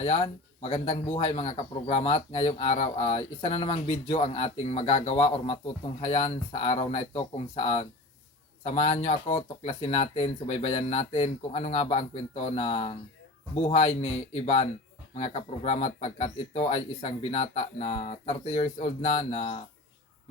Ayan, magandang buhay mga kaprograma, at ngayong araw ay isa na namang video ang ating magagawa or matutunghayan sa araw na ito, kung saan samahan nyo ako, tuklasin natin, subaybayan natin kung ano nga ba ang kwento ng buhay ni Ivan mga kaprograma, pagkat ito ay isang binata na 30 years old na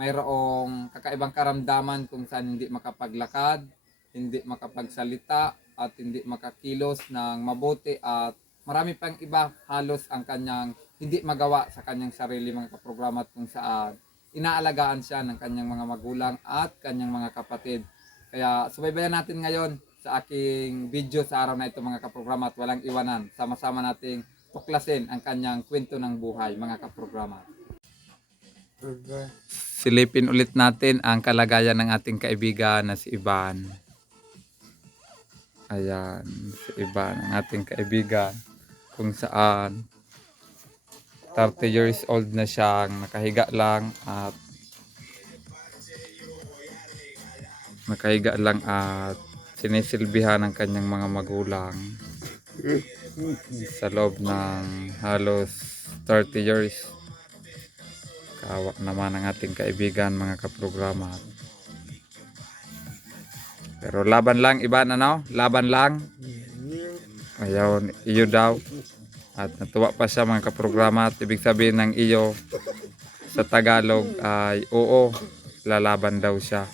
mayroong kakaibang karamdaman kung saan hindi makapaglakad, hindi makapagsalita at hindi makakilos ng mabuti, at marami pang iba halos ang kanyang hindi magawa sa kanyang sarili mga kaprograma, kung saan inaalagaan siya ng kanyang mga magulang at kanyang mga kapatid. Kaya subaybayan natin ngayon sa aking video sa araw na ito mga kaprograma, at walang iwanan, sama-sama nating tuklasin ang kanyang kwento ng buhay mga kaprograma. Silipin ulit natin ang kalagayan ng ating kaibigan na si Ivan. Ayan, si Ivan, ang ating kaibigan, kung saan 30 years old na siyang nakahiga lang at sinisilbihan ng kanyang mga magulang sa loob ng halos 30 years. Kawa naman ang ating kaibigan mga kaprograma. Pero laban lang Ivan, ano? Laban lang. Ayaw, iyo daw. At natuwa pa siya mga kaprograma, at ibig sabihin ng iyo sa Tagalog ay oo, lalaban daw siya.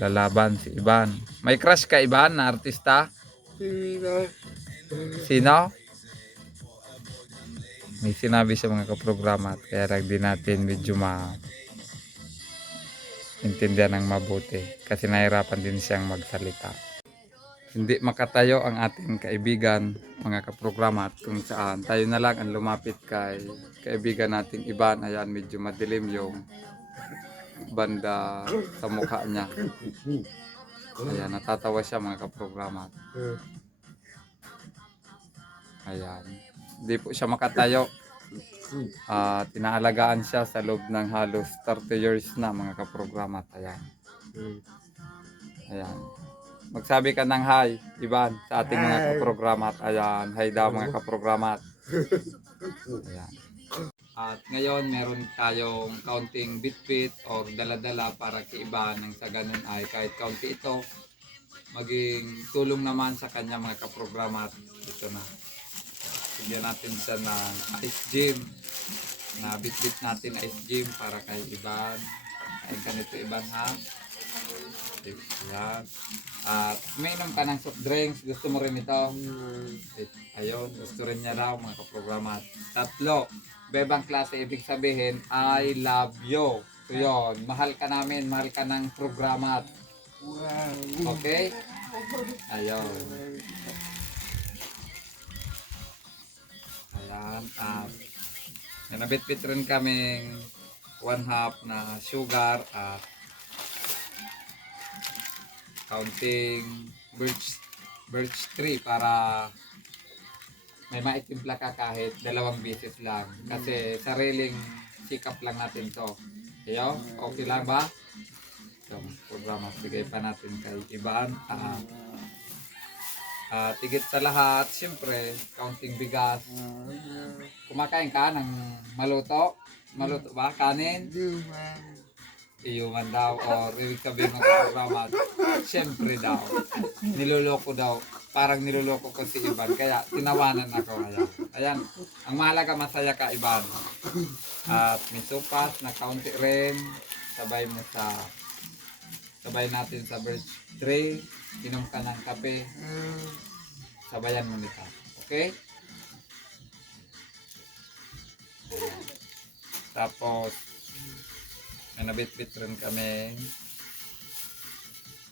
Lalaban si Ivan. May crush ka Ivan na artista? Sino? May sinabi siya mga kaprograma, at kaya lang din natin medyo intindihan ng mabuti kasi nahirapan din siyang magsalita. Hindi makatayo ang ating kaibigan mga kaprograma, at kung saan tayo na lang ang lumapit kay kaibigan nating Ivan. Ayan, medyo madilim yung banda sa mukha niya. Ayan, natatawa siya mga kaprograma. Ayan, hindi po siya makatayo. Tinaalagaan siya sa loob ng halos 30 years na mga kaprograma. Ayan. Ayan. Magsabi ka ng hi, Ivan, sa ating mga kaprograma. Ayan, hi daw mga kaprograma. Ayan. At ngayon, meron tayong counting bit-bit or dala-dala para kay Ivan, nang sa ganun ay kahit kaunti ito, maging tulong naman sa kanya mga kaprograma. Ito na. Bigyan natin siya ng ice gym. Na bit-bit natin ice gym para kay Ivan. Ay ganito Ivan ha. Ayan. At mainom ka ng soft drinks. Gusto mo rin ito? Ayun, gusto rin niya daw mga kaprograma. 3. Bebang klase, ibig sabihin I love you. So yun, mahal ka namin, mahal ka ng programa. Okay? Ayun. Ayan, at nabit-bit rin kaming 1/2 na sugar at counting birch tree para may maitimpla ka kahit 2 beses lang, kasi sariling sikap lang natin to. Okay lang ba? So, programa, bigay pa natin kay Ivan. Tigit sa lahat, siyempre, counting bigas. Kumakain ka ng maluto? Maluto ba? Kanin? Iyuman daw, or ibig sabihin ng programa, siyempre daw, niloloko daw. Parang niloloko ko si Ivan, kaya tinawanan ako. Ayan, ang mahalaga masaya ka Ivan. At may supas na kaunti rin, sabay natin sa birch tree. Inom ka ng kape, sabayan mo nito. Okay? Ayan. Tapos nabit-bit rin kami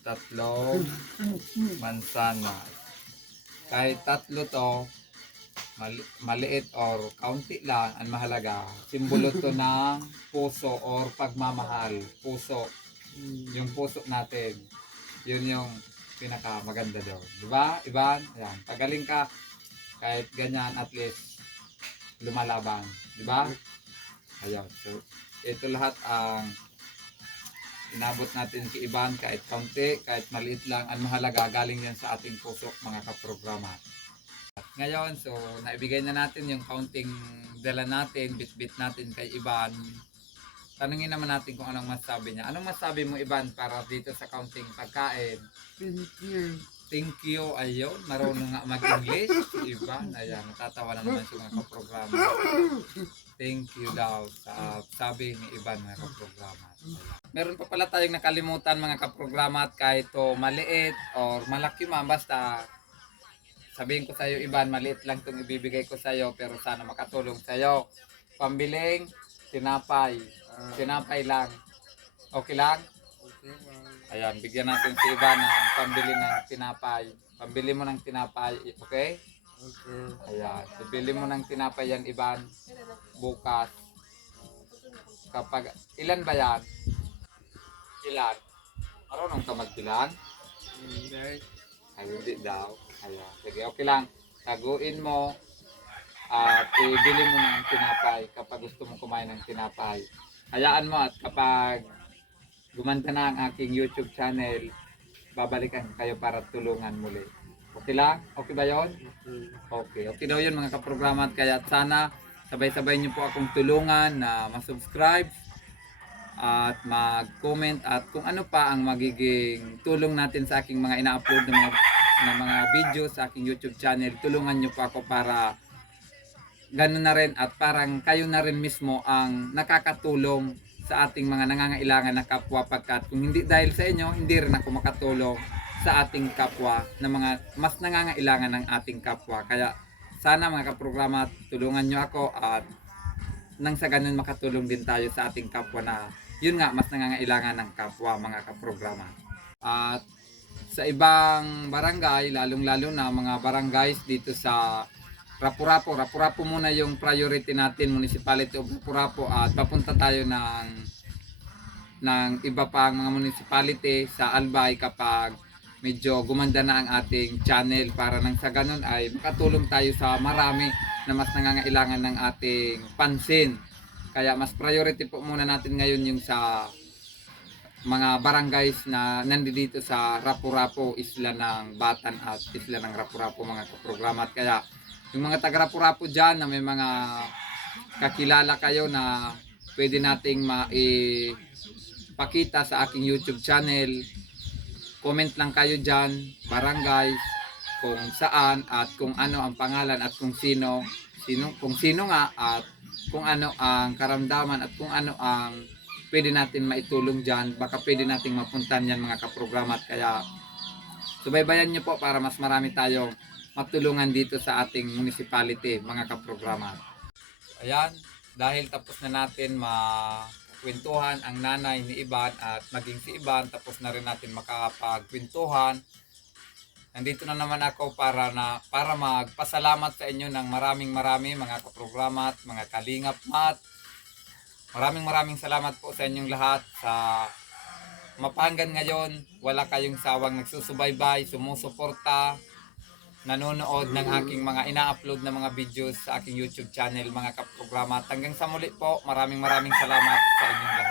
3 mansana. Kahit 3 to, maliit or kaunti lang, ang mahalaga, simbolo to ng puso or pagmamahal. Puso, yung puso natin, yun yung pinaka maganda daw, diba Ivan? Ayan, pagaling ka, kahit ganyan, at least lumalaban, diba? Ayan, so ito lahat ang inabot natin si Ivan, kahit kaunti, kahit maliit lang, ang mahalaga galing yan sa ating puso mga kaprograma. Ngayon, so naibigay na natin yung counting dala natin, bit-bit natin kay Ivan. Tanungin naman natin kung anong masabi niya. Anong masabi mo, Ivan, para dito sa counting pagkain? Thank you. Thank you, ayun. Marunong nga mag-English. Si Ivan, ayan, natatawa na naman siya mga kaprograma. Thank you daw sa sabi ni Ivan mga kaprograma. Meron pa pala tayong nakalimutan mga kaprograma at kahit to maliit or malaki man, basta sabihin ko sa iyo, Ivan, maliit lang itong ibibigay ko sa iyo pero sana makatulong sa iyo. Pambiling tinapay. Tinapay lang. Okay lang? Okay, ma'am. Ayan, bigyan natin si Ivan ng pambili ng tinapay. Pambili mo ng tinapay, okay? Okay. Ayan, bibili mo ng tinapay yan, Ivan, bukas. Kapag, ilan ba yan? Ilan? Marunong ka magbilang? Hindi. Ay, hindi daw. Ayan, sige, okay lang. Taguin mo at ibili mo ng tinapay kapag gusto mong kumain ng tinapay. Hayaan mo at kapag gumanda na ang aking YouTube channel, babalikan kayo para tulungan muli. Okay lang? Okay ba yon? Okay. Okay. Okay daw yun mga kaprograma at kaya sana sabay-sabay niyo po akong tulungan na masubscribe at mag-comment at kung ano pa ang magiging tulong natin sa aking mga ina-upload na mga video sa aking YouTube channel. Tulungan niyo po ako para ganun na rin at parang kayo na rin mismo ang nakakatulong sa ating mga nangangailangan na kapwa pagkat kung hindi dahil sa inyo, hindi rin ako makatulong sa ating kapwa na mga mas nangangailangan ng ating kapwa. Kaya sana mga kaprograma tulungan nyo ako at nang sa ganun makatulong din tayo sa ating kapwa na yun nga mas nangangailangan ng kapwa mga kaprograma. At sa ibang barangay, lalong-lalo na mga barangays dito sa Rapu-Rapu. Rapu-Rapu muna yung priority natin, Municipality of Rapu-Rapu at papunta tayo ng iba pang mga municipality sa Albay kapag medyo gumanda na ang ating channel para nang sa ganun ay makatulong tayo sa marami na mas nangangailangan ng ating pansin. Kaya mas priority po muna natin ngayon yung sa mga barangays na nandito sa Rapu-Rapu, Isla ng Batan at Isla ng Rapu-Rapu mga kaprograma. At kaya yung mga taga Rapu-Rapu dyan na may mga kakilala kayo na pwede nating maipakita sa aking YouTube channel, comment lang kayo dyan, barangay, kung saan at kung ano ang pangalan at kung sino nga at kung ano ang karamdaman at kung ano ang pwede natin maitulong dyan, baka pwede nating mapuntan yan mga kaprograma. At kaya subaybayan nyo po para mas marami tayong matulungan dito sa ating municipality mga kaprograma. Ayan, dahil tapos na natin makwentuhan ang nanay ni Ivan at maging si Ivan, tapos na rin natin makapagkwentuhan. Nandito na naman ako para magpasalamat sa inyo ng maraming mga kaprograma at mga kalingap mat. Maraming salamat po sa inyong lahat sa mapanggan ngayon. Wala kayong sawang nagsusubaybay, sumusuporta, nanonood ng aking mga ina-upload na mga videos sa aking YouTube channel mga kaprograma. Hanggang sa muli po, maraming salamat sa inyong lahat.